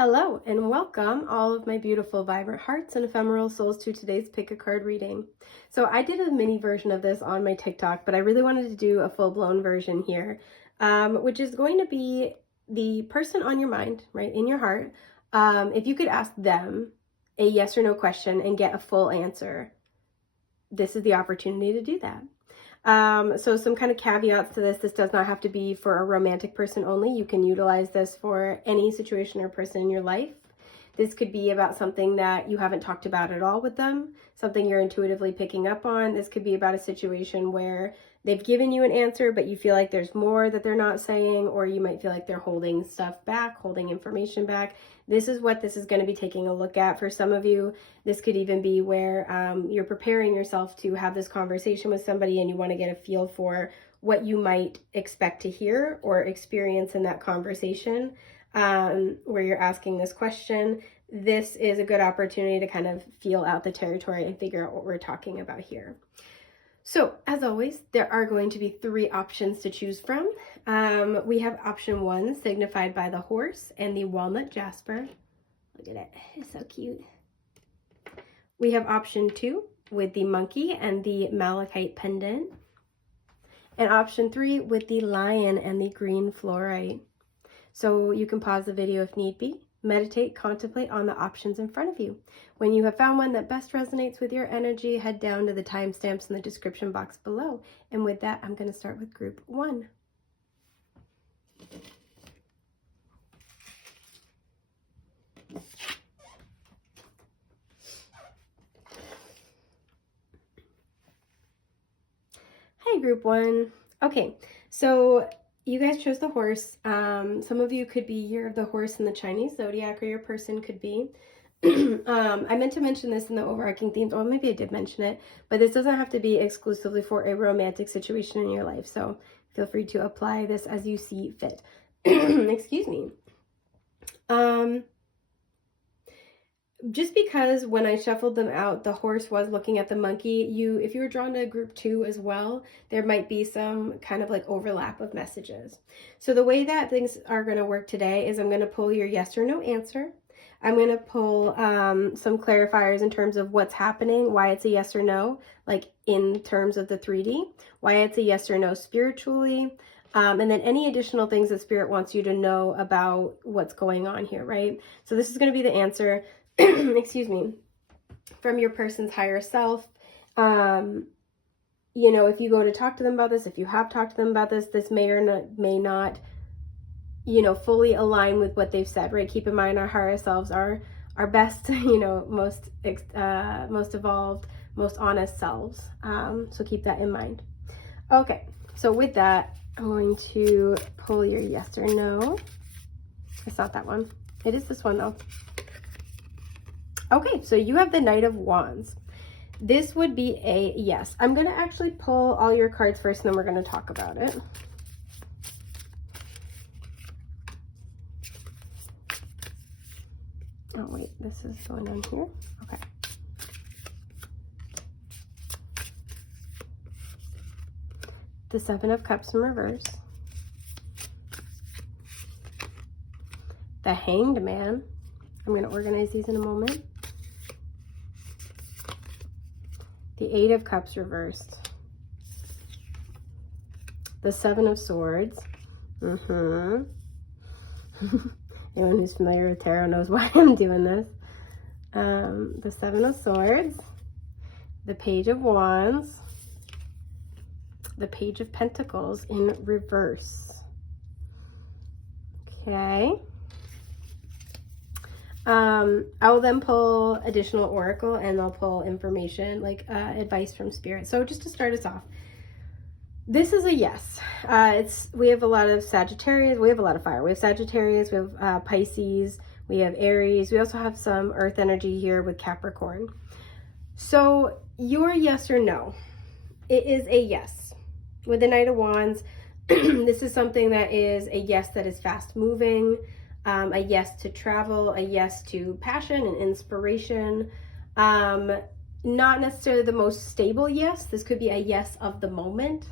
Hello and welcome all of my beautiful vibrant hearts and ephemeral souls to today's pick a card reading. So I did a mini version of this on my TikTok, but I really wanted to do a full-blown version here, which is going to be the person on your mind, right, in your heart. If you could ask them a yes or no question and get a full answer, this is the opportunity to do that. So some kind of caveats to this. This does not have to be for a romantic person only. You can utilize this for any situation or person in your life. This could be about something that you haven't talked about at all with them, something you're intuitively picking up on. This could be about a situation where they've given you an answer, but you feel like there's more that they're not saying, or you might feel like they're holding stuff back, holding information back. This is what this is going to be taking a look at for some of you. This could even be where you're preparing yourself to have this conversation with somebody and you want to get a feel for what you might expect to hear or experience in that conversation, where you're asking this question. This is a good opportunity to kind of feel out the territory and figure out what we're talking about here. So, as always, there are going to be three options to choose from. We have option 1, signified by the horse and the walnut jasper. Look at it, it's so cute. We have option 2 with the monkey and the malachite pendant. And option 3 with the lion and the green fluorite. So you can pause the video if need be. Meditate, contemplate on the options in front of you. When you have found one that best resonates with your energy, head down to the timestamps in the description box below. And with that, I'm going to start with group 1. Hey, group 1. Okay, so you guys chose the horse. Some of you could be year of the horse in the Chinese zodiac, or your person could be. I meant to mention this in the overarching themes, or maybe I did mention it, but this doesn't have to be exclusively for a romantic situation in your life. So feel free to apply this as you see fit. Excuse me. Just because when I shuffled them out, the horse was looking at the monkey, if you were drawn to group 2 as well, there might be some kind of like overlap of messages. So the way that things are going to work today is I'm going to pull your yes or no answer. I'm going to pull some clarifiers in terms of what's happening, why it's a yes or no, like in terms of the 3D, why it's a yes or no spiritually, and then any additional things that Spirit wants you to know about what's going on here, right? So this is going to be the answer. Excuse me, from your person's higher self. You know, if you go to talk to them about this, if you have talked to them about this, this may or may not, you know, fully align with what they've said, right? Keep in mind our higher selves are our best, you know, most evolved, most honest selves. So keep that in mind. Okay, so with that, I'm going to pull your yes or no. It's not that one. It is this one though. Okay, so you have the Knight of Wands. This would be a yes. I'm going to actually pull all your cards first, and then we're going to talk about it. Oh, wait, this is going on here. Okay. The 7 of Cups in reverse. The Hanged Man. I'm going to organize these in a moment. The 8 of Cups reversed. The 7 of Swords. Anyone who's familiar with tarot knows why I'm doing this. The 7 of Swords. The Page of Wands. The Page of Pentacles in reverse. Okay. I will then pull additional oracle, and I'll pull information like advice from Spirit. So just to start us off, this is a yes. We have a lot of Sagittarius. We have a lot of fire. We have Sagittarius. We have Pisces. We have Aries. We also have some earth energy here with Capricorn. So your yes or no, it is a yes. With the Knight of Wands, this is something that is a yes that is fast moving. A yes to travel, a yes to passion and inspiration. Not necessarily the most stable yes. This could be a yes of the moment.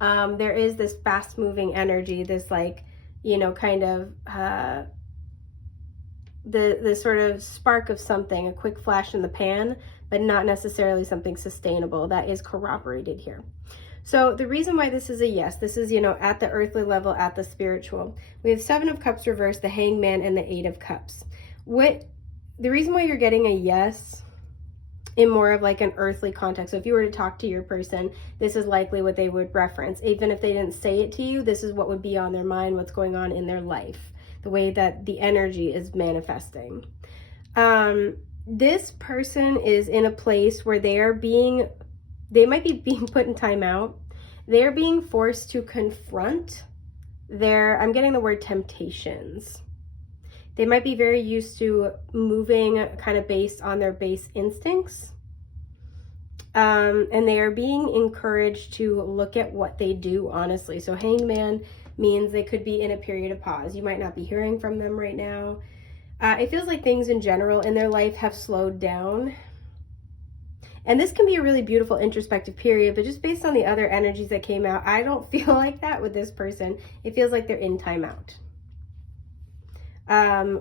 There is this fast moving energy, this like, you know, kind of the sort of spark of something, a quick flash in the pan, but not necessarily something sustainable. That is corroborated here. So the reason why this is a yes, this is, at the earthly level, at the spiritual. We have Seven of Cups reversed, the Hangman, and the Eight of Cups. The reason why you're getting a yes in more of like an earthly context. So if you were to talk to your person, this is likely what they would reference. Even if they didn't say it to you, this is what would be on their mind, what's going on in their life, the way that the energy is manifesting. This person is in a place where they might be being put in timeout. They're being forced to confront I'm getting the word temptations. They might be very used to moving kind of based on their base instincts. And they are being encouraged to look at what they do honestly. So Hangman means they could be in a period of pause. You might not be hearing from them right now. It feels like things in general in their life have slowed down. And this can be a really beautiful introspective period, but just based on the other energies that came out, I don't feel like that with this person. It feels like they're in timeout.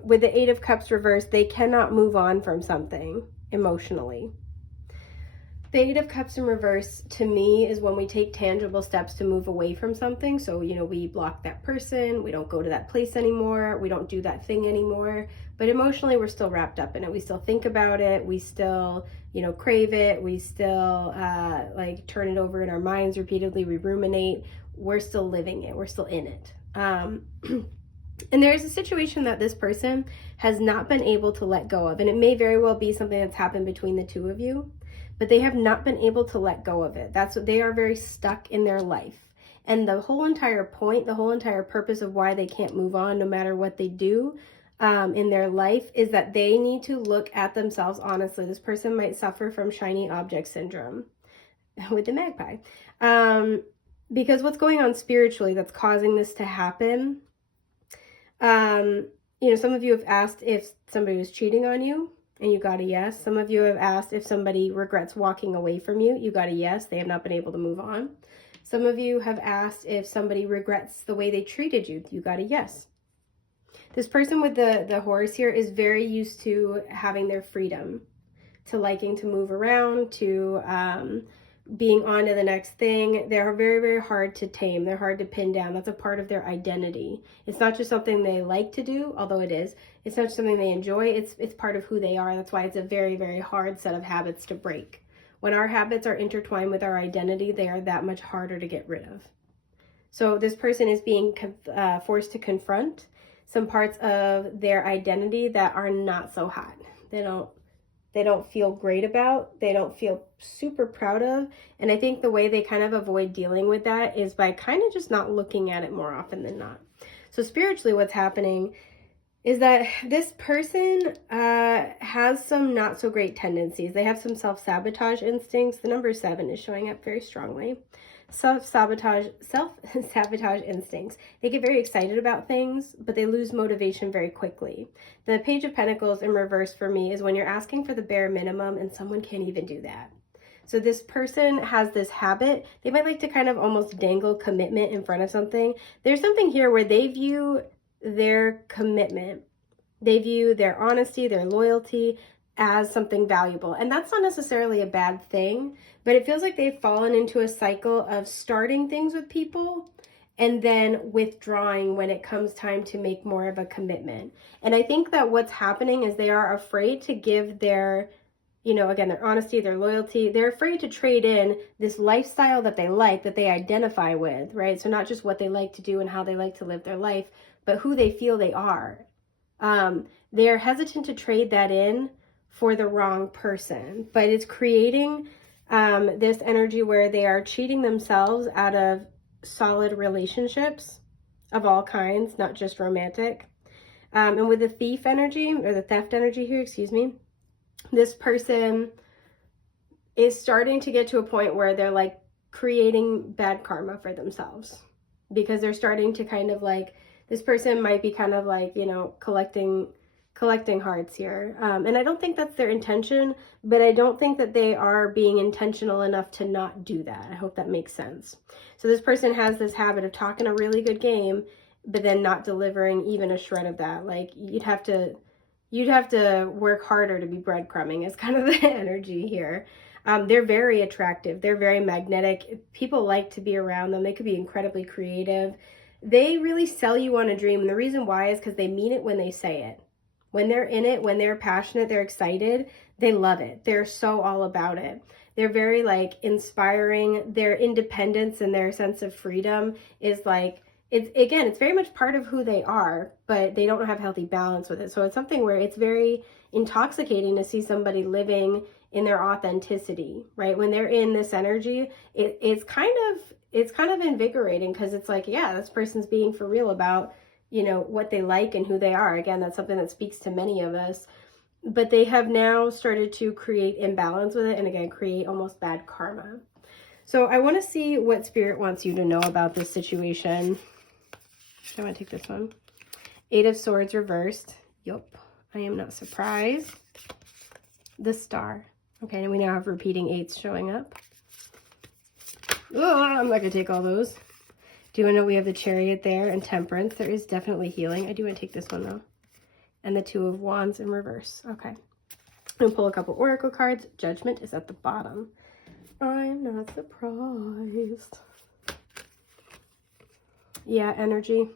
With the Eight of Cups reversed, they cannot move on from something emotionally. The Eight of Cups in reverse, to me, is when we take tangible steps to move away from something. So, we block that person, we don't go to that place anymore, we don't do that thing anymore. But emotionally, we're still wrapped up in it. We still think about it, we still, crave it, we still turn it over in our minds repeatedly, we ruminate. We're still living it, we're still in it. And there's a situation that this person has not been able to let go of. And it may very well be something that's happened between the two of you, but they have not been able to let go of it. That's what they are, very stuck in their life. And the whole entire point, the whole entire purpose of why they can't move on, no matter what they do in their life, is that they need to look at themselves honestly. This person might suffer from shiny object syndrome with the magpie. Because what's going on spiritually that's causing this to happen, some of you have asked if somebody was cheating on you, and you got a yes. Some of you have asked if somebody regrets walking away from you. You got a yes. They have not been able to move on. Some of you have asked if somebody regrets the way they treated you. You got a yes. This person with the horse here is very used to having their freedom, to liking to move around, to being on to the next thing. They're very, very hard to tame. They're hard to pin down. That's a part of their identity. It's not just something they like to do, although it is. It's not just something they enjoy. It's part of who they are. That's why it's a very, very hard set of habits to break. When our habits are intertwined with our identity, they are that much harder to get rid of. So this person is being forced to confront some parts of their identity that are not so hot. They don't feel great about, they don't feel super proud of. And I think the way they kind of avoid dealing with that is by kind of just not looking at it more often than not. So spiritually, what's happening is that this person has some not so great tendencies. They have some self-sabotage instincts. The number 7 is showing up very strongly. Self-sabotage instincts. They get very excited about things, but they lose motivation very quickly. The Page of Pentacles in reverse for me is when you're asking for the bare minimum and someone can't even do that. So this person has this habit. They might like to kind of almost dangle commitment in front of something. There's something here where they view their commitment, they view their honesty, their loyalty as something valuable. And that's not necessarily a bad thing, but it feels like they've fallen into a cycle of starting things with people and then withdrawing when it comes time to make more of a commitment. And I think that what's happening is they are afraid to give their, again, their honesty, their loyalty. They're afraid to trade in this lifestyle that they like, that they identify with, right? So not just what they like to do and how they like to live their life, but who they feel they are. They're hesitant to trade that in for the wrong person, but it's creating this energy where they are cheating themselves out of solid relationships of all kinds, not just romantic. And with the thief energy, or the theft energy here, excuse me, this person is starting to get to a point where they're like creating bad karma for themselves, because they're starting to kind of like, this person might be kind of like, collecting hearts here. And I don't think that's their intention, but I don't think that they are being intentional enough to not do that. I hope that makes sense. So this person has this habit of talking a really good game, but then not delivering even a shred of that. Like you'd have to you'd have to work harder to be breadcrumbing is kind of the energy here. They're very attractive. They're very magnetic. People like to be around them. They could be incredibly creative. They really sell you on a dream. And the reason why is because they mean it when they say it. When they're in it, when they're passionate, they're excited, they love it. They're so all about it. They're very like inspiring. Their independence and their sense of freedom is like, it's very much part of who they are, but they don't have healthy balance with it. So it's something where it's very intoxicating to see somebody living in their authenticity, right? When they're in this energy, it's kind of invigorating, because it's like, yeah, this person's being for real about, you know, what they like and who they are. Again, that's something that speaks to many of us. But they have now started to create imbalance with it, and again, create almost bad karma. So I want to see what Spirit wants you to know about this situation. I want to take this one. 8 of Swords reversed. Yup, I am not surprised. The Star. Okay, and we now have repeating 8s showing up. Oh, I'm not going to take all those. Do you want to know we have the Chariot there and Temperance? There is definitely healing. I do want to take this one though. And the 2 of Wands in reverse. Okay. I'm going to pull a couple Oracle cards. Judgment is at the bottom. I'm not surprised. Yeah, energy.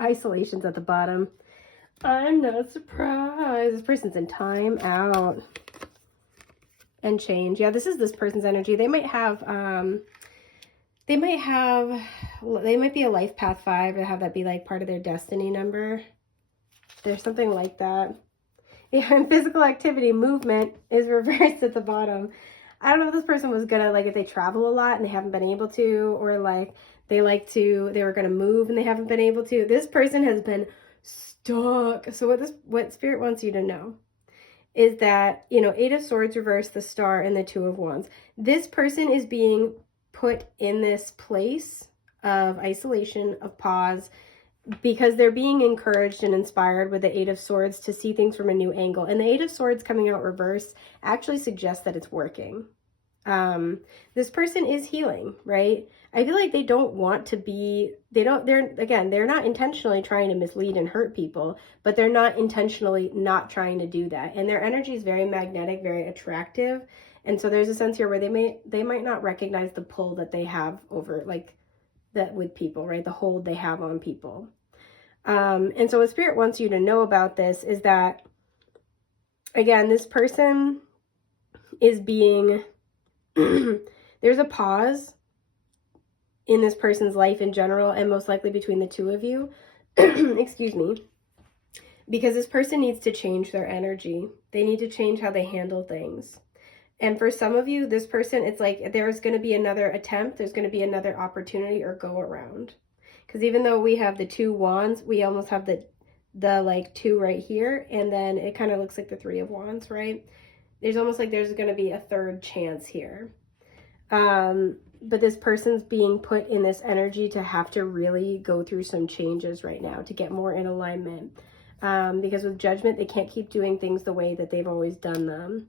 Isolation's at the bottom. I'm not surprised. This person's in time out. And change. Yeah, this is this person's energy. They might be a life path 5 and have that be like part of their destiny number. There's something like that. Yeah, and physical activity, movement is reversed at the bottom. I don't know if this person was gonna, like, if they travel a lot and they haven't been able to, or like they were gonna move and they haven't been able to. This person has been stuck. So what Spirit wants you to know is that, you know, 8 of Swords reversed, the Star, and the 2 of Wands. This person is being put in this place of isolation, of pause, because they're being encouraged and inspired with the 8 of Swords to see things from a new angle. And the 8 of Swords coming out reverse actually suggests that it's working. This person is healing, right? I feel like they don't want to be, they're not intentionally trying to mislead and hurt people, but they're not intentionally not trying to do that. And their energy is very magnetic, very attractive. And so there's a sense here where they might not recognize the pull that they have over, like, that with people, right? The hold they have on people. And so what Spirit wants you to know about this is that, again, this person is being, there's a pause in this person's life in general, and most likely between the 2 of you, excuse me, because this person needs to change their energy. They need to change how they handle things. And for some of you, this person, it's like there's going to be another attempt, there's going to be another opportunity or go around. Because even though we have the 2 Wands, we almost have the like 2 right here, and then it kind of looks like the 3 of Wands, right? There's almost like there's going to be a third chance here. But this person's being put in this energy to have to really go through some changes right now to get more in alignment. Because with Judgment, they can't keep doing things the way that they've always done them.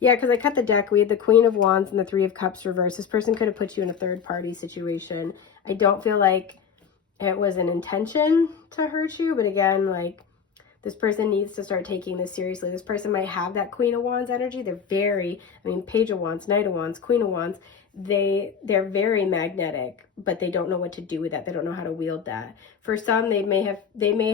Yeah, because I cut the deck. We had the Queen of Wands and the 3 of Cups reversed. This person could have put you in a third-party situation. I don't feel like it was an intention to hurt you, but again, like, this person needs to start taking this seriously. This person might have that Queen of Wands energy. They're very, Page of Wands, Knight of Wands, Queen of Wands. They're very magnetic, but they don't know what to do with that. They don't know how to wield that. For some, they may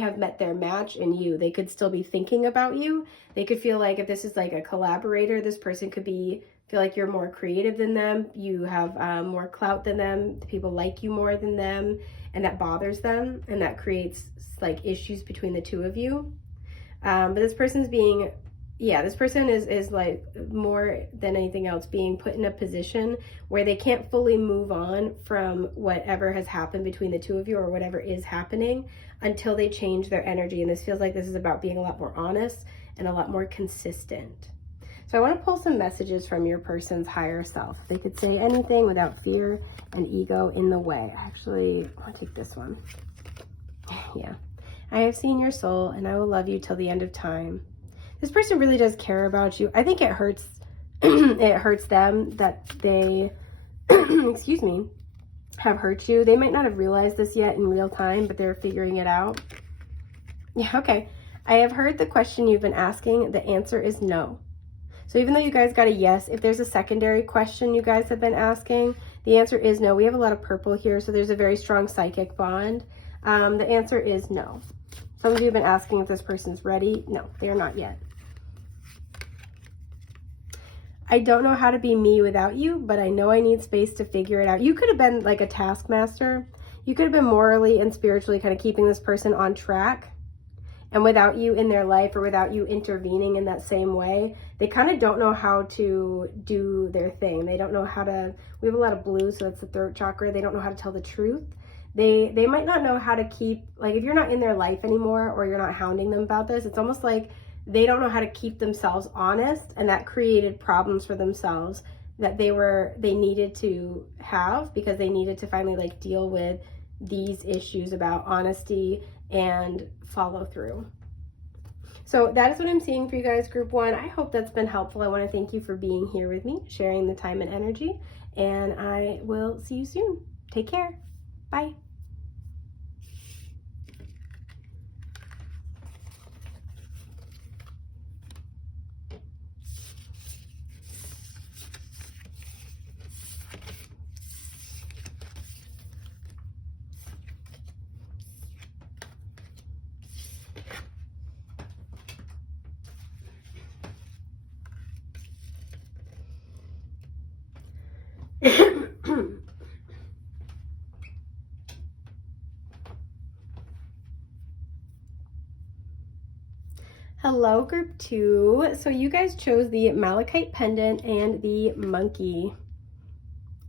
have met their match in you. They could still be thinking about you. They could feel like if this is like a collaborator, this person could feel like you're more creative than them. You have more clout than them. People like you more than them, and that bothers them, and that creates like issues between the 2 of you. But this person's being, this person is like more than anything else being put in a position where they can't fully move on from whatever has happened between the 2 of you or whatever is happening until they change their energy. And this feels like this is about being a lot more honest and a lot more consistent. So I want to pull some messages from your person's higher self. They could say anything without fear and ego in the way. Actually, I'll take this one. Yeah. I have seen your soul, and I will love you till the end of time. This person really does care about you. I think it hurts it hurts them that they excuse me, have hurt you. They might not have realized this yet in real time, but they're figuring it out. Yeah, okay. I have heard the question you've been asking. The answer is no. So even though you guys got a yes, if there's a secondary question you guys have been asking, the answer is no. We have a lot of purple here, so there's a very strong psychic bond. The answer is no. Some of you have been asking if this person's ready. No, they are not yet. I don't know how to be me without you, but I know I need space to figure it out. You could have been like a taskmaster. You could have been morally and spiritually kind of keeping this person on track. And without you in their life, or without you intervening in that same way, they kind of don't know how to do their thing. They don't know how to, we have a lot of blue, so that's the throat chakra. They don't know how to tell the truth. They might not know how to keep, like if you're not in their life anymore, or you're not hounding them about this, it's almost like they don't know how to keep themselves honest, and that created problems for themselves that they needed to have, because they needed to finally like deal with these issues about honesty and follow through. So that is what I'm seeing for you guys, group 1. I hope that's been helpful. I want to thank you for being here with me, sharing the time and energy, and I will see you soon. Take care. Bye. Hello, group 2. So you guys chose the malachite pendant and the monkey.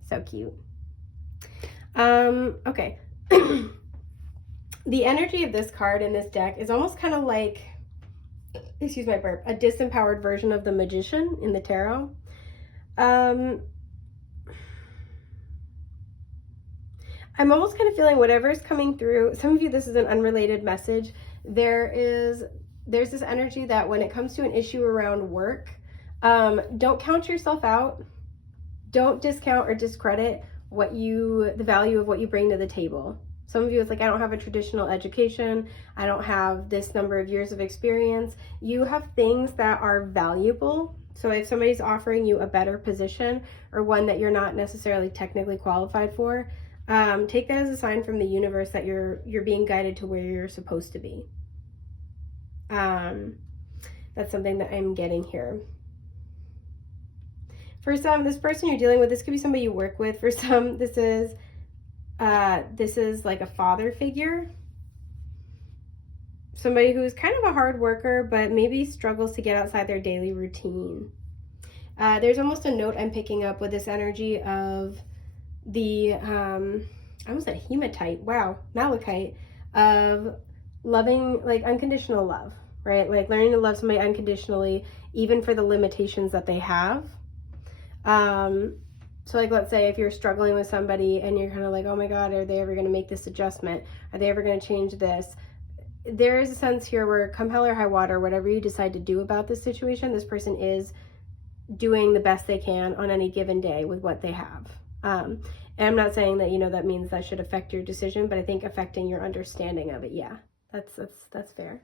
So cute. Okay. The energy of this card in this deck is almost kind of like, excuse my burp, a disempowered version of the magician in the tarot. I'm almost kind of feeling whatever's coming through. Some of you, this is an unrelated message. There's this energy that when it comes to an issue around work, don't count yourself out. Don't discount or discredit the value of what you bring to the table. Some of you, it's like, I don't have a traditional education. I don't have this number of years of experience. You have things that are valuable. So if somebody's offering you a better position, or one that you're not necessarily technically qualified for, take that as a sign from the universe that you're being guided to where you're supposed to be. That's something that I'm getting here. For some, this person you're dealing with, this could be somebody you work with. For some, this is like a father figure. Somebody who's kind of a hard worker, but maybe struggles to get outside their daily routine. There's almost a note I'm picking up with this energy of the, I almost said hematite, wow, malachite, of loving, like unconditional love, right? Like learning to love somebody unconditionally, even for the limitations that they have. So like, let's say if you're struggling with somebody and you're kind of like, oh my God, are they ever going to make this adjustment? Are they ever going to change this? There is a sense here where come hell or high water, whatever you decide to do about this situation, this person is doing the best they can on any given day with what they have. And I'm not saying that, that means that should affect your decision, but I think affecting your understanding of it. Yeah, that's fair.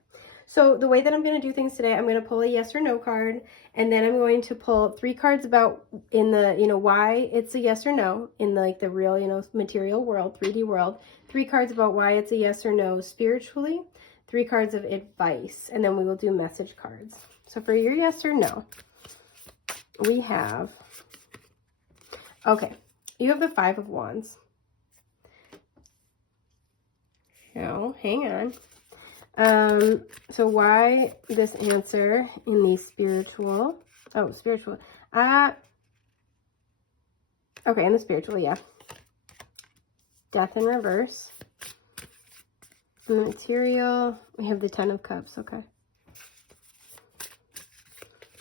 So the way that I'm going to do things today, I'm going to pull a yes or no card, and then I'm going to pull 3 cards about in the, why it's a yes or no in like the real, material world, 3D world, 3 cards about why it's a yes or no spiritually, 3 cards of advice, and then we will do message cards. So for your yes or no, we have, okay, you have the 5 of Wands. So hang on. So why this answer in the spiritual, okay, in the spiritual, yeah. Death in reverse. In the material, we have the 10 of Cups, okay.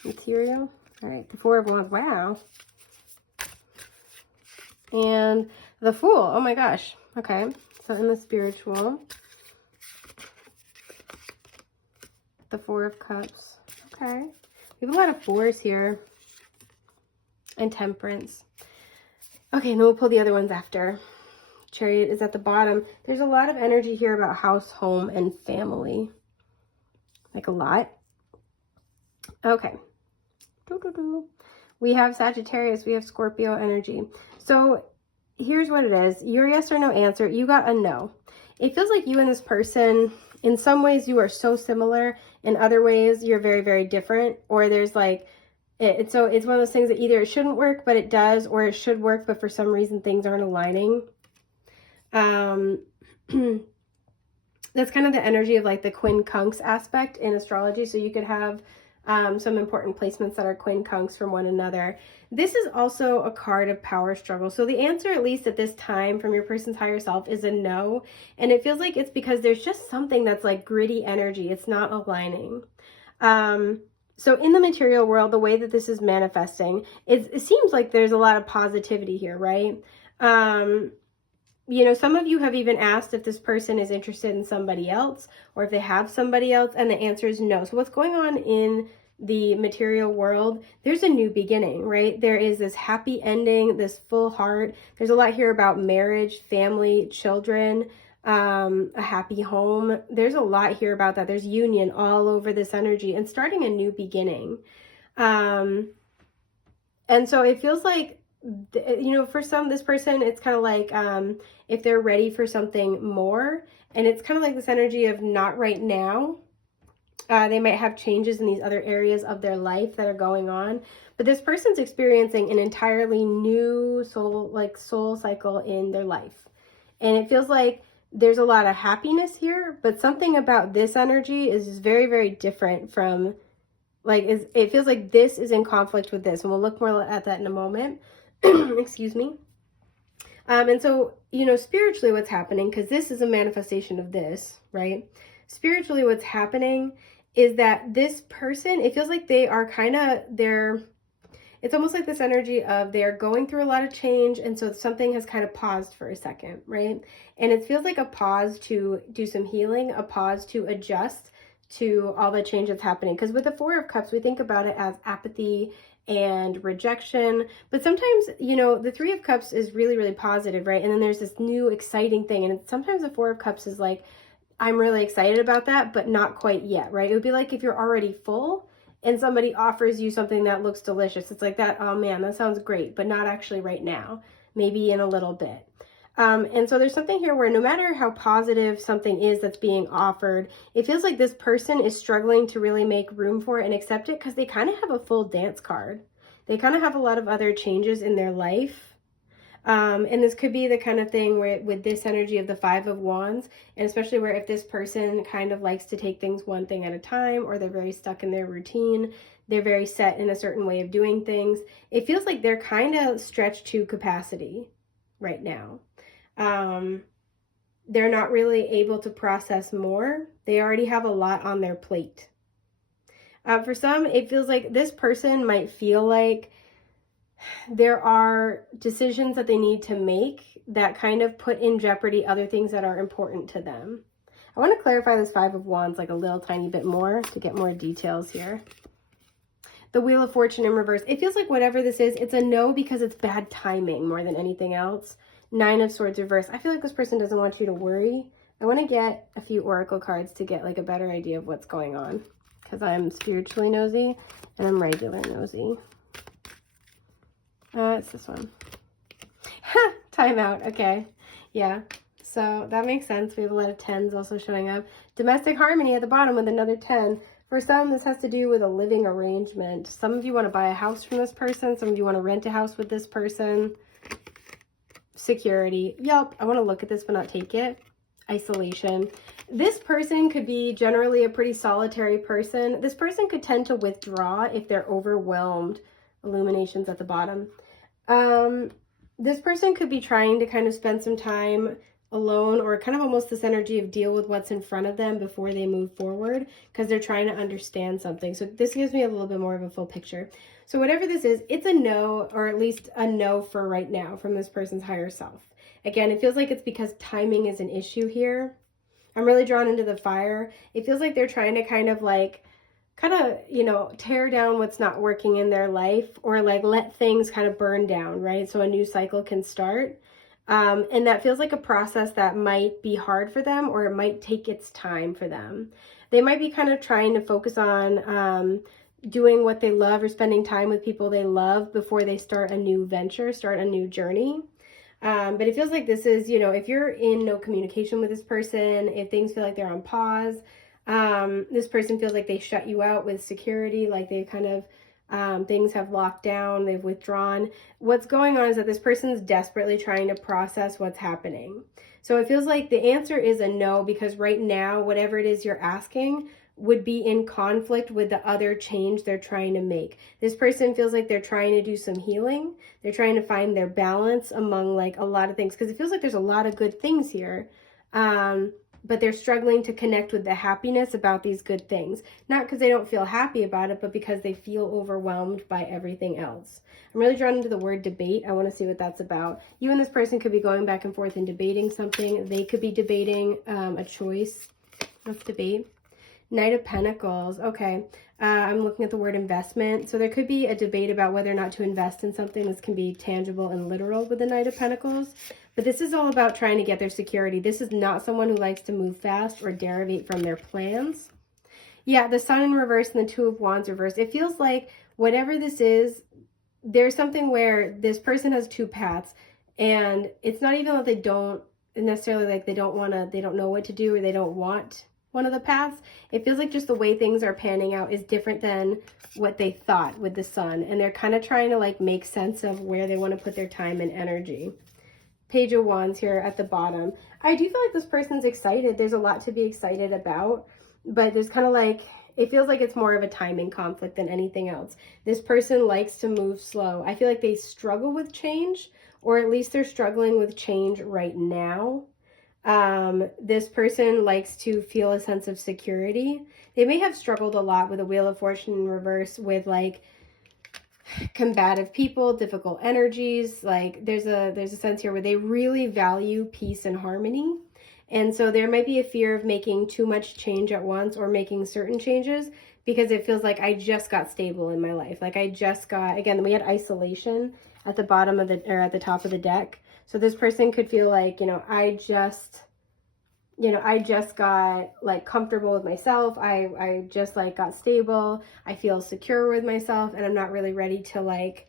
Material, all right, the 4 of Wands, wow. And the Fool, oh my gosh, okay. So in the spiritual, the 4 of Cups. Okay. We have a lot of 4s here. And Temperance. Okay, and then we'll pull the other ones after. Chariot is at the bottom. There's a lot of energy here about house, home, and family. like a lot. Okay. We have Sagittarius, we have Scorpio energy. So here's what it is. Your yes or no answer, you got a no. It feels like you and this person, in some ways you are so similar, in other ways you're very, very different, or there's like, so it's one of those things that either it shouldn't work, but it does, or it should work, but for some reason things aren't aligning. That's kind of the energy of like the quincunx aspect in astrology. So you could have some important placements that are quincunx from one another. This is also a card of power struggle. So the answer, at least at this time, from your person's higher self is a no. And it feels like it's because there's just something that's like gritty energy. It's not aligning. So in the material world, the way that this is manifesting, it seems like there's a lot of positivity here, right? You know, some of you have even asked if this person is interested in somebody else or if they have somebody else, and the answer is no. So what's going on in the material world? There's a new beginning, right? There is this happy ending, this full heart. There's a lot here about marriage, family, children, a happy home. There's a lot here about that. There's union all over this energy and starting a new beginning. And so it feels like, you know, for this person, it's kind of like if they're ready for something more, and it's kind of like this energy of not right now. They might have changes in these other areas of their life that are going on, but this person's experiencing an entirely new soul cycle in their life. And it feels like there's a lot of happiness here, but something about this energy is very, very different from, like, it feels like this is in conflict with this, and we'll look more at that in a moment. Excuse me. And so, you know, spiritually what's happening, because this is a manifestation of this, right? Spiritually what's happening is that this person, it feels like they are it's almost like this energy of they're going through a lot of change, and so something has kind of paused for a second, right? And it feels like a pause to do some healing, a pause to adjust to all the change that's happening. Because with the Four of Cups, we think about it as apathy and rejection, but sometimes, you know, the Three of Cups is really, really positive, right? And then there's this new exciting thing, and sometimes the Four of Cups is like, I'm really excited about that, but not quite yet, right? It would be like if you're already full and somebody offers you something that looks delicious. It's like that, oh man, that sounds great, but not actually right now, maybe in a little bit. And so there's something here where no matter how positive something is that's being offered, it feels like this person is struggling to really make room for it and accept it, because they kind of have a full dance card. They kind of have a lot of other changes in their life. And this could be the kind of thing where with this energy of the Five of Wands, and especially where if this person kind of likes to take things one thing at a time, or they're very stuck in their routine, they're very set in a certain way of doing things, it feels like they're kind of stretched to capacity right now. They're not really able to process more. They already have a lot on their plate. For some, it feels like this person might feel like there are decisions that they need to make that kind of put in jeopardy other things that are important to them. I want to clarify this Five of Wands like a little tiny bit more to get more details here. The Wheel of Fortune in reverse. It feels like whatever this is, it's a no because it's bad timing more than anything else. Nine of Swords reverse. I feel like this person doesn't want you to worry. I want to get a few oracle cards to get like a better idea of what's going on, because I'm spiritually nosy and I'm regular nosy. It's this one. Timeout. Okay. Yeah. So that makes sense. We have a lot of 10s also showing up. Domestic harmony at the bottom with another 10. For some, this has to do with a living arrangement. Some of you want to buy a house from this person. Some of you want to rent a house with this person. Security. Yup. I want to look at this but not take it. Isolation. This person could be generally a pretty solitary person. This person could tend to withdraw if they're overwhelmed. Illuminations at the bottom. This person could be trying to kind of spend some time alone, or kind of almost this energy of deal with what's in front of them before they move forward, because they're trying to understand something. So this gives me a little bit more of a full picture. So whatever this is, it's a no, or at least a no for right now from this person's higher self. Again, it feels like it's because timing is an issue here. I'm really drawn into the fire. It feels like they're trying to kind of, you know, tear down what's not working in their life, or like let things kind of burn down, right? So a new cycle can start. And that feels like a process that might be hard for them, or it might take its time for them. They might be kind of trying to focus on doing what they love or spending time with people they love before they start a new venture, start a new journey. But it feels like this is, if you're in no communication with this person, if things feel like they're on pause, this person feels like they shut you out with security, like they kind of, things have locked down, they've withdrawn. What's going on is that this person's desperately trying to process what's happening. So it feels like the answer is a no, because right now, whatever it is you're asking would be in conflict with the other change they're trying to make. This person feels like they're trying to do some healing. They're trying to find their balance among like a lot of things, because it feels like there's a lot of good things here. But they're struggling to connect with the happiness about these good things. Not because they don't feel happy about it, but because they feel overwhelmed by everything else. I'm really drawn into the word debate. I want to see what that's about. You and this person could be going back and forth and debating something. They could be debating a choice. Let's debate. Knight of Pentacles. Okay. I'm looking at the word investment. So there could be a debate about whether or not to invest in something. This can be tangible and literal with the Knight of Pentacles. But this is all about trying to get their security. This is not someone who likes to move fast or derivate from their plans. Yeah, the Sun in reverse and the Two of Wands reverse. It feels like whatever this is, there's something where this person has two paths. And it's not even that they don't necessarily, like they don't know what to do, or they don't want one of the paths. It feels like just the way things are panning out is different than what they thought with the Sun. And they're kind of trying to like make sense of where they want to put their time and energy. Page of Wands here at the bottom. I do feel like this person's excited. There's a lot to be excited about, but there's kind of like, it feels like it's more of a timing conflict than anything else. This person likes to move slow. I feel like they struggle with change, or at least they're struggling with change right now. This person likes to feel a sense of security. They may have struggled a lot with a Wheel of Fortune in reverse, with like combative people, difficult energies. Like there's a sense here where they really value peace and harmony. And so there might be a fear of making too much change at once, or making certain changes, because it feels like I just got stable in my life. Like I just got, again, we had isolation at the bottom of the, or at the top of the deck. So this person could feel like, I just got like comfortable with myself. I just like got stable. I feel secure with myself, and I'm not really ready to like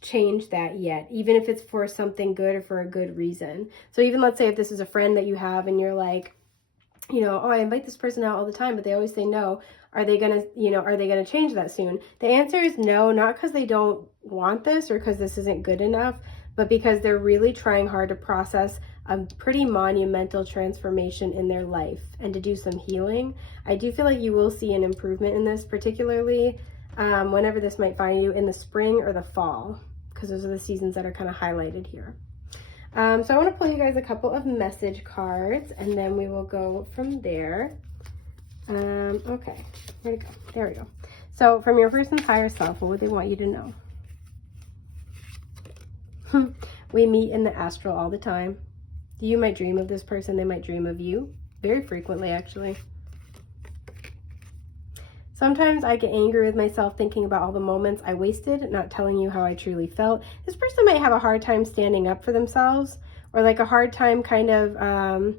change that yet, even if it's for something good or for a good reason. So even let's say if this is a friend that you have and you're like, oh, I invite this person out all the time, but they always say no. Are they gonna change that soon? The answer is no, not because they don't want this or because this isn't good enough, but because they're really trying hard to process a pretty monumental transformation in their life and to do some healing. I do feel like you will see an improvement in this, particularly whenever this might find you, in the spring or the fall, because those are the seasons that are kind of highlighted here. So I want to pull you guys a couple of message cards, and then we will go from there. Okay, where'd it go? There we go. So from your person's higher self, what would they want you to know? We meet in the astral all the time. You might dream of this person. They might dream of you. Very frequently, actually. Sometimes I get angry with myself thinking about all the moments I wasted, not telling you how I truly felt. This person might have a hard time standing up for themselves, or like a hard time kind of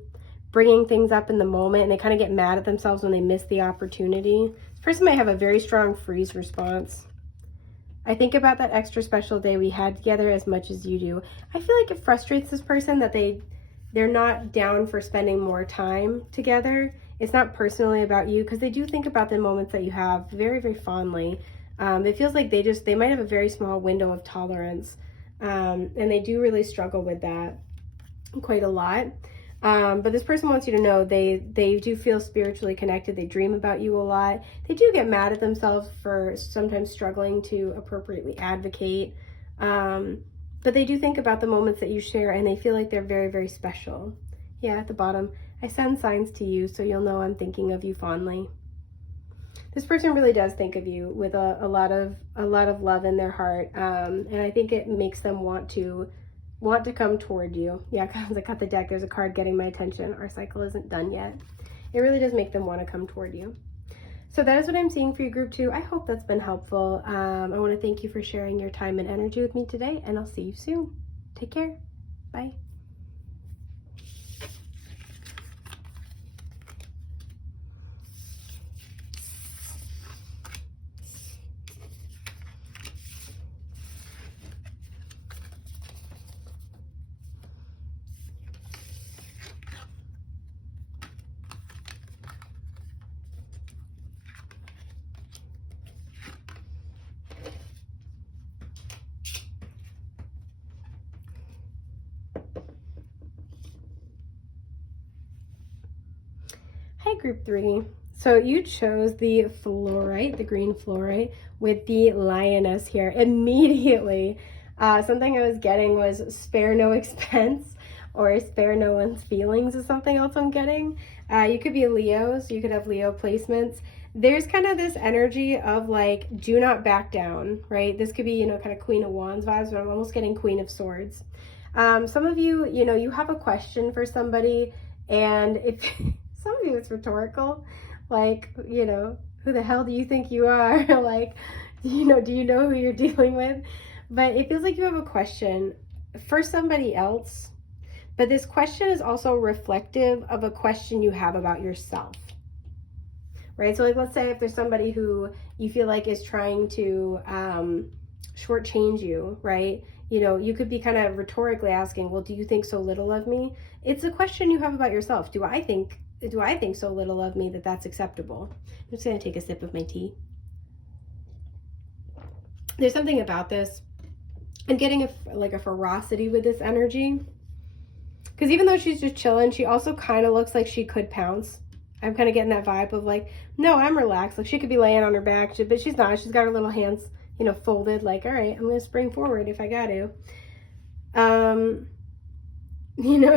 bringing things up in the moment, and they kind of get mad at themselves when they miss the opportunity. This person might have a very strong freeze response. I think about that extra special day we had together as much as you do. I feel like it frustrates this person that they're not down for spending more time together. It's not personally about you, because they do think about the moments that you have very, very fondly. It feels like they might have a very small window of tolerance, and they do really struggle with that quite a lot. But this person wants you to know they do feel spiritually connected. They dream about you a lot. They do get mad at themselves for sometimes struggling to appropriately advocate. But they do think about the moments that you share, and they feel like they're very, very special. Yeah, at the bottom, I send signs to you so you'll know I'm thinking of you fondly. This person really does think of you with a lot of love in their heart, and I think it makes them want to come toward you. Yeah, because I cut the deck, there's a card getting my attention. Our cycle isn't done yet. It really does make them want to come toward you. So that is what I'm seeing for you, group 2. I hope that's been helpful. I want to thank you for sharing your time and energy with me today, and I'll see you soon. Take care. Bye. Hi, group 3. So you chose the fluorite, the green fluorite, with the lioness here. Immediately, something I was getting was spare no expense, or spare no one's feelings is something else I'm getting. You could be Leos, you could have Leo placements. There's kind of this energy of like, do not back down, right? This could be, kind of Queen of Wands vibes, but I'm almost getting Queen of Swords. Some of you, you have a question for somebody, and if some of you it's rhetorical, like, who the hell do you think you are? Like, do you know who you're dealing with? But it feels like you have a question for somebody else, but this question is also reflective of a question you have about yourself, right? So like, let's say if there's somebody who you feel like is trying to shortchange you, right? You could be kind of rhetorically asking, well, do you think so little of me? It's a question you have about yourself. Do I think so little of me that that's acceptable? I'm just going to take a sip of my tea. There's something about this. I'm getting a ferocity with this energy. Because even though she's just chilling, she also kind of looks like she could pounce. I'm kind of getting that vibe of like, no, I'm relaxed. Like she could be laying on her back, but she's not. She's got her little hands, folded, like, all right, I'm going to spring forward if I got to.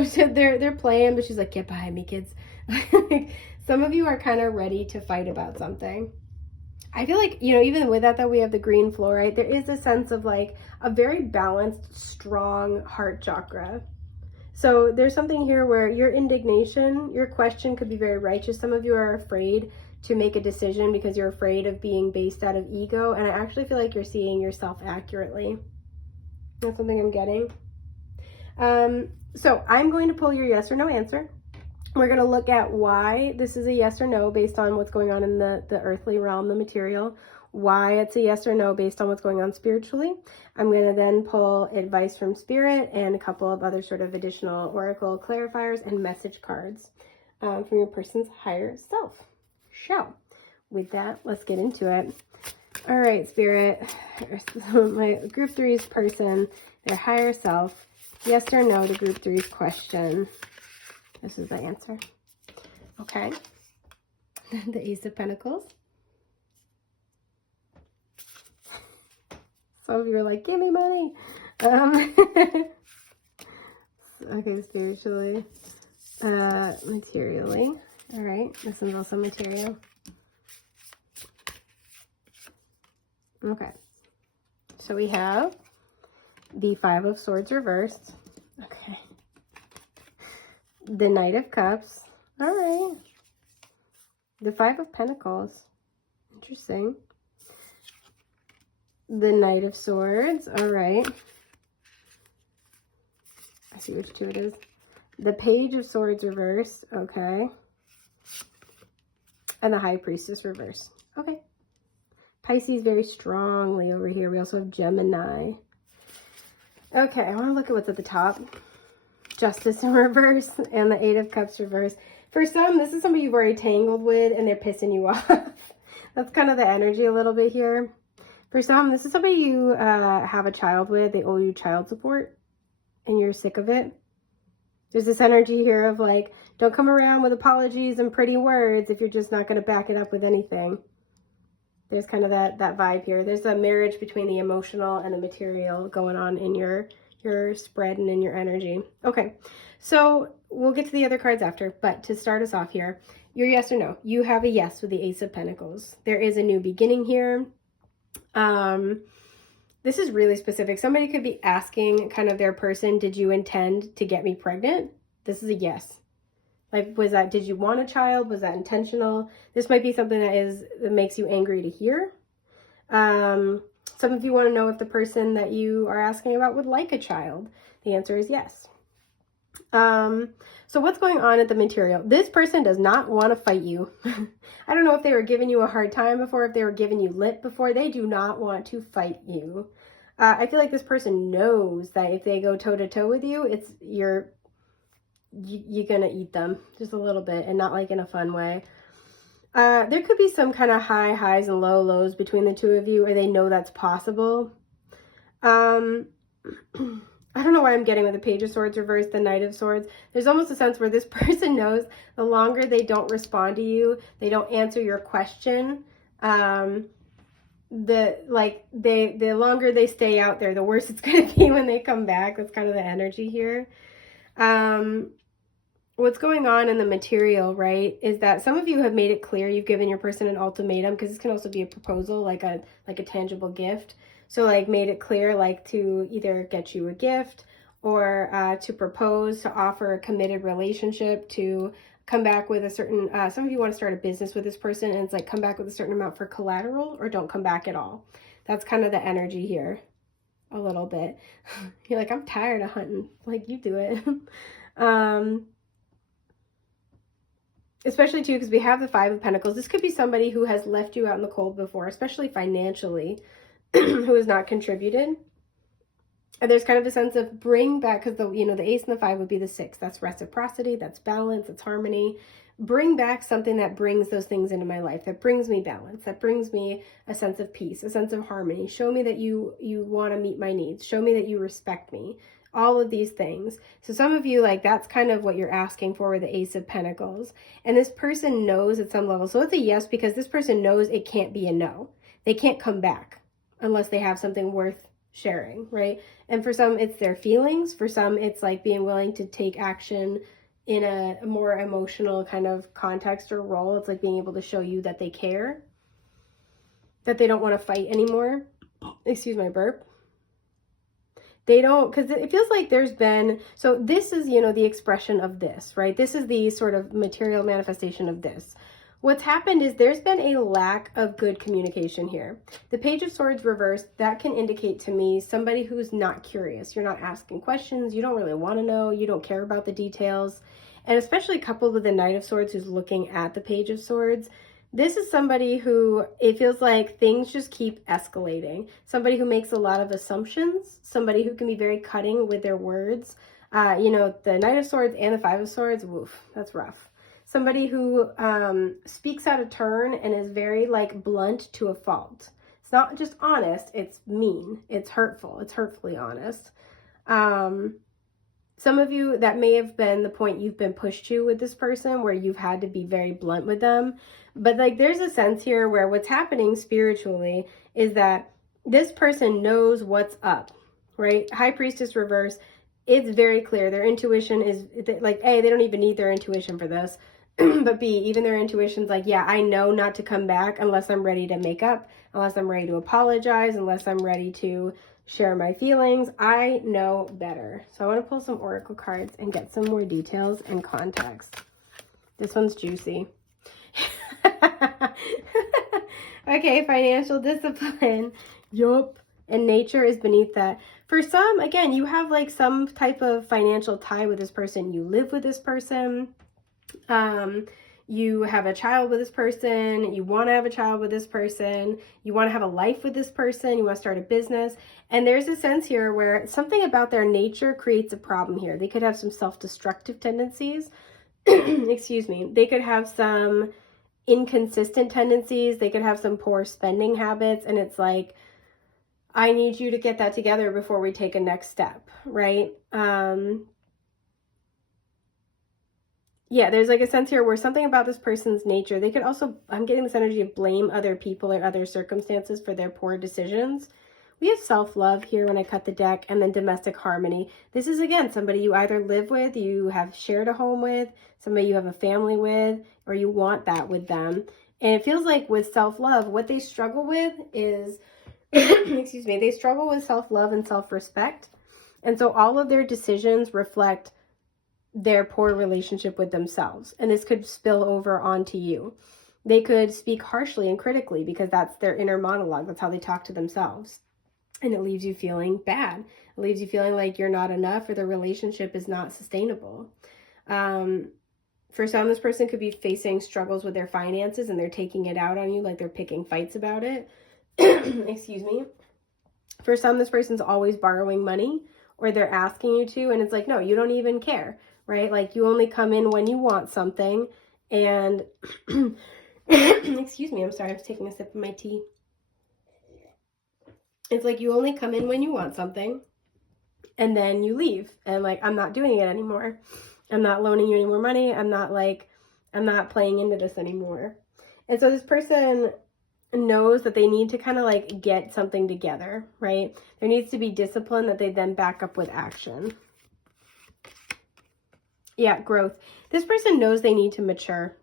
So they're playing, but she's like, get behind me, kids. Some of you are kind of ready to fight about something. I feel like, even with that, though, we have the green fluorite. There is a sense of like a very balanced, strong heart chakra. So there's something here where your indignation, your question could be very righteous. Some of you are afraid to make a decision because you're afraid of being based out of ego. And I actually feel like you're seeing yourself accurately. That's something I'm getting. So I'm going to pull your yes or no answer. We're going to look at why this is a yes or no based on what's going on in the earthly realm, the material, why it's a yes or no based on what's going on spiritually. I'm going to then pull advice from spirit and a couple of other sort of additional oracle clarifiers and message cards from your person's higher self. So with that, let's get into it. All right, spirit, my group 3's person, their higher self, yes or no to group 3's question. This is the answer. Okay. The Ace of Pentacles. Some of you are like, give me money. Okay, spiritually. Materially. All right. This one's also material. Okay. So we have the Five of Swords reversed. Okay. The Knight of Cups. All right. The Five of Pentacles. Interesting. The Knight of Swords. All right. I see which two it is. The Page of Swords reversed. Okay. And the High Priestess reversed. Okay. Pisces very strongly over here. We also have Gemini. Okay, I want to look at what's at the top. Justice in reverse and the Eight of Cups reverse. For some, this is somebody you've already tangled with and they're pissing you off. That's kind of the energy a little bit here. For some, this is somebody you have a child with. They owe you child support and you're sick of it. There's this energy here of like, don't come around with apologies and pretty words if you're just not going to back it up with anything. There's kind of that vibe here. There's a marriage between the emotional and the material going on in your spread and in your energy. Okay, so we'll get to the other cards after, but to start us off here, your yes or no. You have a yes with the Ace of Pentacles. There is a new beginning here. This is really specific. Somebody could be asking kind of their person, did you intend to get me pregnant? This is a yes. Like, did you want a child? Was that intentional? This might be something that makes you angry to hear. Some of you want to know if the person that you are asking about would like a child. The answer is yes. So what's going on at the material? This person does not want to fight you. I don't know if they were giving you a hard time before, if they were giving you lip before. They do not want to fight you. I feel like this person knows that if they go toe to toe with you, you're gonna eat them just a little bit, and not like in a fun way. There could be some kind of high highs and low lows between the two of you, or they know that's possible. I don't know why I'm getting with the Page of Swords reversed, the Knight of Swords. There's almost a sense where this person knows the longer they don't respond to you, they don't answer your question, the longer they stay out there, the worse it's going to be when they come back. That's kind of the energy here. What's going on in the material, right, is that some of you have made it clear, you've given your person an ultimatum, because this can also be a proposal, like a tangible gift. So like made it clear, like to either get you a gift or to propose, to offer a committed relationship, to come back with a certain, some of you want to start a business with this person, and it's like come back with a certain amount for collateral, or don't come back at all. That's kind of the energy here a little bit. You're like, I'm tired of hunting. Like, you do it. Especially too, because we have the Five of Pentacles. This could be somebody who has left you out in the cold before, especially financially, who has not contributed. And there's kind of a sense of bring back, because the Ace and the Five would be the Six. That's reciprocity, that's balance, that's harmony. Bring back something that brings those things into my life, that brings me balance, that brings me a sense of peace, a sense of harmony. Show me that you want to meet my needs. Show me that you respect me. All of these things. So some of you, like, that's kind of what you're asking for with the Ace of Pentacles. And this person knows at some level. So it's a yes, because this person knows it can't be a no. They can't come back unless they have something worth sharing, right? And for some, it's their feelings. For some, it's like being willing to take action in a more emotional kind of context or role. It's like being able to show you that they care, that they don't want to fight anymore. Excuse my burp. They don't, because it feels like there's been, so this is, the expression of this, right? This is the sort of material manifestation of this. What's happened is there's been a lack of good communication here. The Page of Swords reversed, that can indicate to me somebody who's not curious. You're not asking questions. You don't really want to know. You don't care about the details. And especially coupled with the Knight of Swords who's looking at the Page of Swords, this is somebody who, it feels like things just keep escalating. Somebody who makes a lot of assumptions. Somebody who can be very cutting with their words. The Knight of Swords and the Five of Swords, woof, that's rough. Somebody who speaks out of turn and is very like blunt to a fault. It's not just honest, it's mean, it's hurtful, it's hurtfully honest. Some of you, that may have been the point you've been pushed to with this person, where you've had to be very blunt with them. But like there's a sense here where what's happening spiritually is that this person knows what's up, right? High Priestess reverse, it's very clear. Their intuition is like, A, they don't even need their intuition for this. But B, even their intuition's like, yeah, I know not to come back unless I'm ready to make up, unless I'm ready to apologize, unless I'm ready to share my feelings. I know better. So I want to pull some oracle cards and get some more details and context. This one's juicy. Okay, financial discipline. Yup. And nature is beneath that. For some, again, you have like some type of financial tie with this person. You live with this person. You have a child with this person. You want to have a child with this person. You want to have a life with this person. You want to start a business. And there's a sense here where something about their nature creates a problem here. They could have some self-destructive tendencies. Excuse me. They could have some inconsistent tendencies. They could have some poor spending habits. And it's like, I need you to get that together before we take a next step, right? Yeah, there's like a sense here where something about this person's nature, they could also, I'm getting this energy of blame other people or other circumstances for their poor decisions. We have self-love here when I cut the deck, and then domestic harmony. This is, again, somebody you either live with, you have shared a home with, somebody you have a family with, or you want that with them. And it feels like with self-love, what they struggle with is, excuse me, they struggle with self-love and self-respect. And so all of their decisions reflect their poor relationship with themselves. And this could spill over onto you. They could speak harshly and critically because that's their inner monologue. That's how they talk to themselves. and it leaves you feeling bad. It leaves you feeling like you're not enough or the relationship is not sustainable. For some, this person could be facing struggles with their finances and they're taking it out on you, like they're picking fights about it. Excuse me. For some, this person's always borrowing money or they're asking you to, and it's like, no, you don't even care, right? Like you only come in when you want something. And excuse me, I'm sorry, I was taking a sip of my tea. It's like you only come in when you want something and then you leave. And like, I'm not doing it anymore. I'm not loaning you any more money. I'm not playing into this anymore. And so this person knows that they need to kind of like get something together, right? There needs to be discipline that they then back up with action. Yeah, growth. This person knows they need to mature.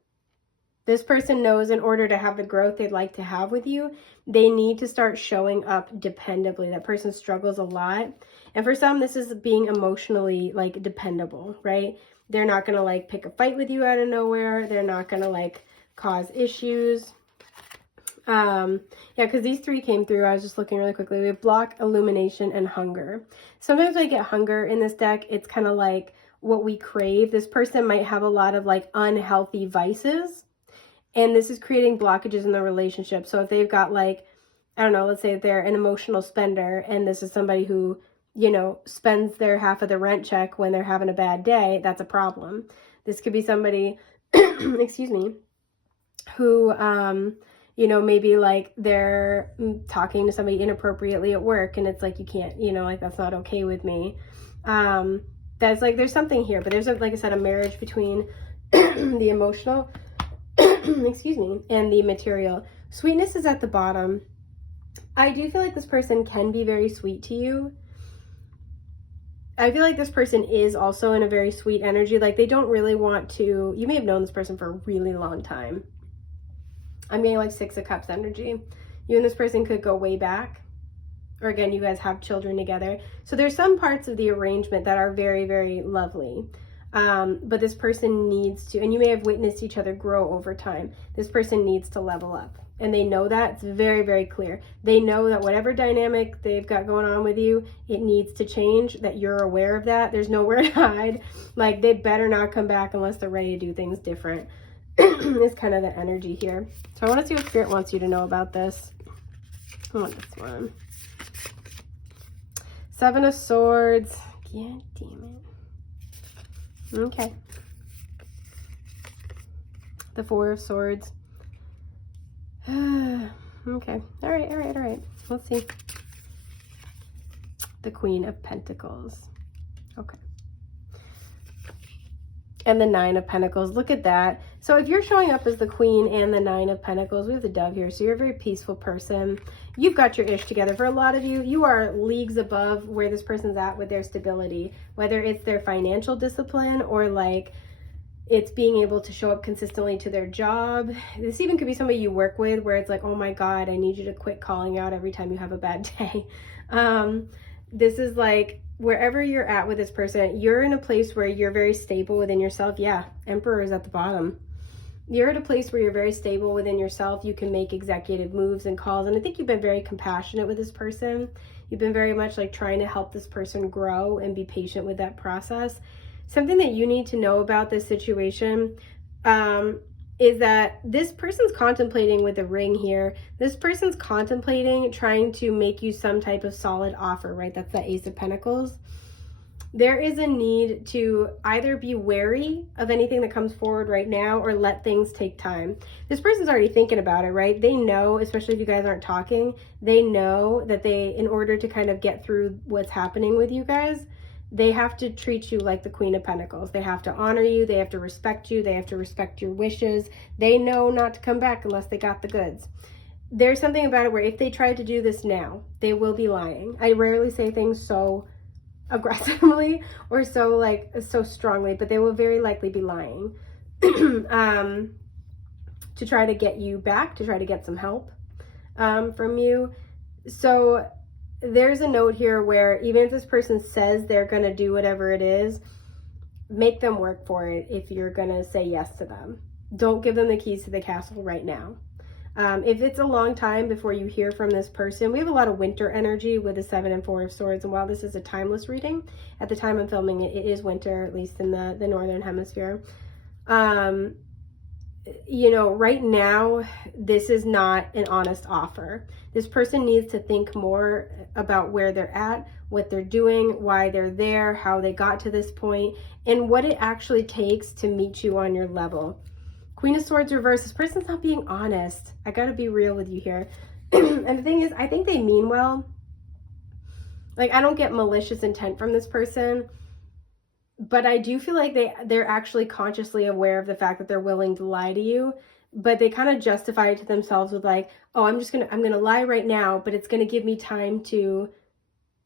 This person knows in order to have the growth they'd like to have with you, they need to start showing up dependably. That person struggles a lot. And for some, this is being emotionally like dependable, right? They're not going to like pick a fight with you out of nowhere. They're not going to like cause issues. Yeah, because these three came through. I was just looking really quickly. We have block, illumination, and hunger. Sometimes when I get hunger in this deck, it's kind of like what we crave. This person might have a lot of like unhealthy vices, and this is creating blockages in the relationship. So if they've got like, I don't know, let's say they're an emotional spender, and this is somebody who, you know, spends their half of the rent check when they're having a bad day, that's a problem. This could be somebody, excuse me, who, you know, maybe like they're talking to somebody inappropriately at work and it's like, you can't, you know, like that's not okay with me. That's like, there's something here, but there's, like I said, a marriage between the emotional, excuse me, and the material. Sweetness is at the bottom. I do feel like this person can be very sweet to you. I feel like this person is also in a very sweet energy. Like they don't really want to, you may have known this person for a really long time. I'm getting like 6 of Cups energy. You and this person could go way back. Or again, you guys have children together. So there's some parts of the arrangement that are very, very lovely. But this person needs to, and you may have witnessed each other grow over time. This person needs to level up. And they know that. It's very, very clear. They know that whatever dynamic they've got going on with you, it needs to change, that you're aware of that. There's nowhere to hide. Like they better not come back unless they're ready to do things different. Is kind of the energy here. So I want to see what Spirit wants you to know about this. I want this one. 7 of Swords. Yeah, damn it. Okay. The 4 of Swords. Okay. All right. Let's see. The Queen of Pentacles. Okay. And the 9 of Pentacles. Look at that. So if you're showing up as the Queen and the 9 of Pentacles, we have the Dove here. So you're a very peaceful person. You've got your ish together. For a lot of you, you are leagues above where this person's at with their stability, whether it's their financial discipline or like it's being able to show up consistently to their job. This even could be somebody you work with where it's like, oh my God, I need you to quit calling out every time you have a bad day. This is like, wherever you're at with this person, you're in a place where you're very stable within yourself. Yeah, Emperor is at the bottom. You're at a place where you're very stable within yourself. You can make executive moves and calls. And I think you've been very compassionate with this person. You've been very much like trying to help this person grow and be patient with that process. Something that you need to know about this situation is that this person's contemplating with the ring here. This person's contemplating trying to make you some type of solid offer, right? That's the Ace of Pentacles. There is a need to either be wary of anything that comes forward right now or let things take time. This person's already thinking about it, right? They know, especially if you guys aren't talking, they know that they, in order to kind of get through what's happening with you guys, they have to treat you like the Queen of Pentacles. They have to honor you. They have to respect you. They have to respect your wishes. They know not to come back unless they got the goods. There's something about it where if they try to do this now, they will be lying. I rarely say things so aggressively or so strongly, but they will very likely be lying to try to get you back, to try to get some help from you. So there's a note here where even if this person says they're going to do whatever it is, make them work for it if you're going to say yes to them. Don't give them the keys to the castle right now. If it's a long time before you hear from this person, we have a lot of winter energy with the 7 and 4 of Swords. And while this is a timeless reading, at the time I'm filming it, it is winter, at least in the Northern Hemisphere. You know, right now, this is not an honest offer. This person needs to think more about where they're at, what they're doing, why they're there, how they got to this point, and what it actually takes to meet you on your level. Queen of Swords reverse, this person's not being honest. I gotta be real with you here. And the thing is, I think they mean well. Like, I don't get malicious intent from this person, but I do feel like they're actually consciously aware of the fact that they're willing to lie to you, but they kind of justify it to themselves with like, oh, I'm gonna lie right now, but it's gonna give me time to,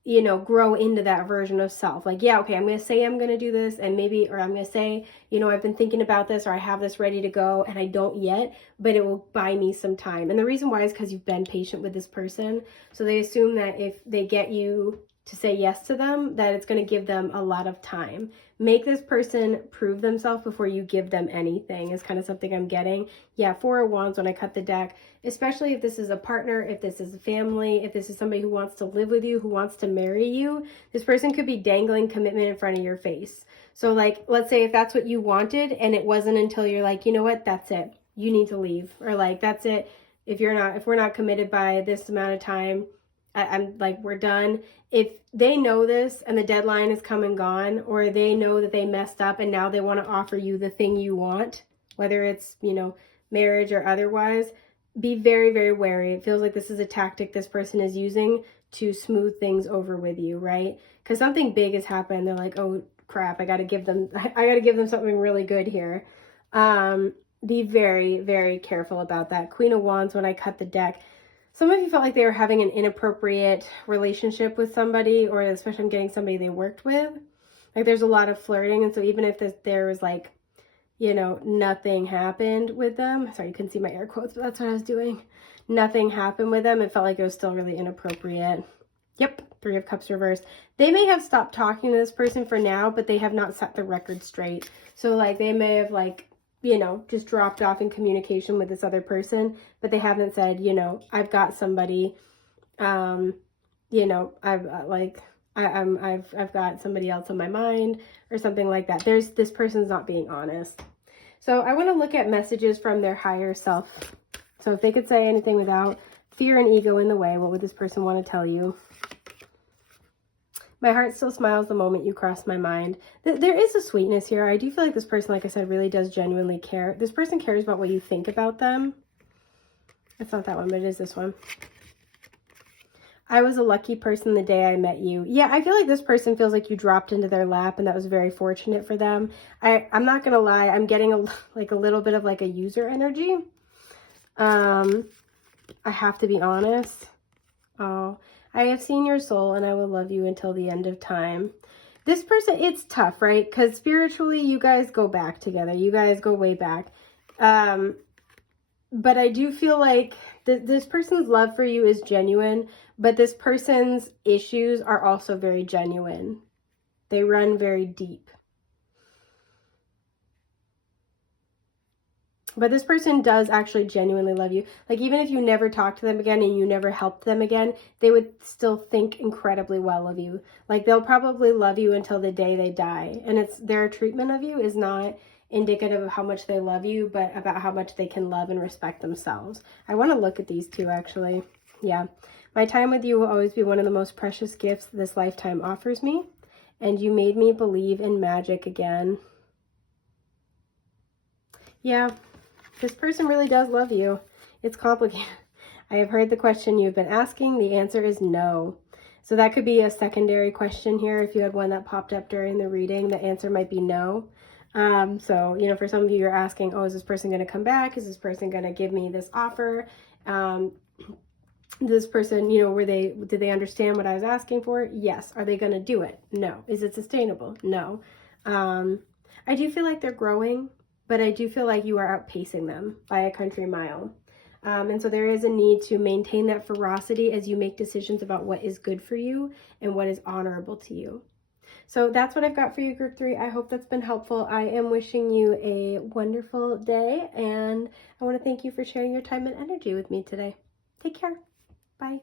you know, grow into that version of self. Like, yeah, okay, I'm going to say I'm going to do this, and maybe, or I'm going to say, you know, I've been thinking about this, or I have this ready to go, and I don't yet, but it will buy me some time. And the reason why is because you've been patient with this person. So they assume that if they get you to say yes to them, that it's going to give them a lot of time. Make this person prove themselves before you give them anything is kind of something I'm getting. Yeah, 4 of Wands when I cut the deck, especially if this is a partner, if this is a family, if this is somebody who wants to live with you, who wants to marry you, this person could be dangling commitment in front of your face. So like, let's say if that's what you wanted and it wasn't until you're like, you know what, that's it, you need to leave. Or like, that's it, if we're not committed by this amount of time, I'm like, we're done. If they know this and the deadline is come and gone, or they know that they messed up and now they want to offer you the thing you want, whether it's, you know, marriage or otherwise, be very, very wary. It feels like this is a tactic this person is using to smooth things over with you, right? Because something big has happened. They're like, oh crap, I got to give them something really good here. Be very, very careful about that. Queen of Wands when I cut the deck. Some of you felt like they were having an inappropriate relationship with somebody, or especially I'm getting somebody they worked with. Like there's a lot of flirting, and so even if there was like, you know, nothing happened with them. Sorry, you couldn't see my air quotes, but that's what I was doing. Nothing happened with them. It felt like it was still really inappropriate. Yep, 3 of Cups reversed. They may have stopped talking to this person for now, but they have not set the record straight. So like they may have like, you know, just dropped off in communication with this other person, but they haven't said, you know, I've got somebody, you know, I've got somebody else on my mind or something like that. This person's not being honest. So I want to look at messages from their higher self. So if they could say anything without fear and ego in the way, what would this person want to tell you? My heart still smiles the moment you cross my mind. There is a sweetness here. I do feel like this person, like I said, really does genuinely care. This person cares about what you think about them. It's not that one, but it is this one. I was a lucky person the day I met you. Yeah, I feel like this person feels like you dropped into their lap and that was very fortunate for them. I'm not going to lie. I'm getting a little bit of like a user energy. I have to be honest. Oh, I have seen your soul and I will love you until the end of time. This person, it's tough, right? Because spiritually, you guys go back together. You guys go way back. But I do feel like this person's love for you is genuine, but this person's issues are also very genuine. They run very deep. But this person does actually genuinely love you. Like, even if you never talk to them again and you never helped them again, they would still think incredibly well of you. Like, they'll probably love you until the day they die. And their treatment of you is not indicative of how much they love you, but about how much they can love and respect themselves. I want to look at these two, actually. Yeah. My time with you will always be one of the most precious gifts this lifetime offers me. And you made me believe in magic again. Yeah. This person really does love you. It's complicated. I have heard the question you've been asking. The answer is no. So that could be a secondary question here. If you had one that popped up during the reading, the answer might be no. So, you know, for some of you, you're asking, oh, is this person going to come back? Is this person going to give me this offer? This person, you know, did they understand what I was asking for? Yes. Are they going to do it? No. Is it sustainable? No. I do feel like they're growing, but I do feel like you are outpacing them by a country mile. And so there is a need to maintain that ferocity as you make decisions about what is good for you and what is honorable to you. So that's what I've got for you, Group 3. I hope that's been helpful. I am wishing you a wonderful day, and I want to thank you for sharing your time and energy with me today. Take care. Bye.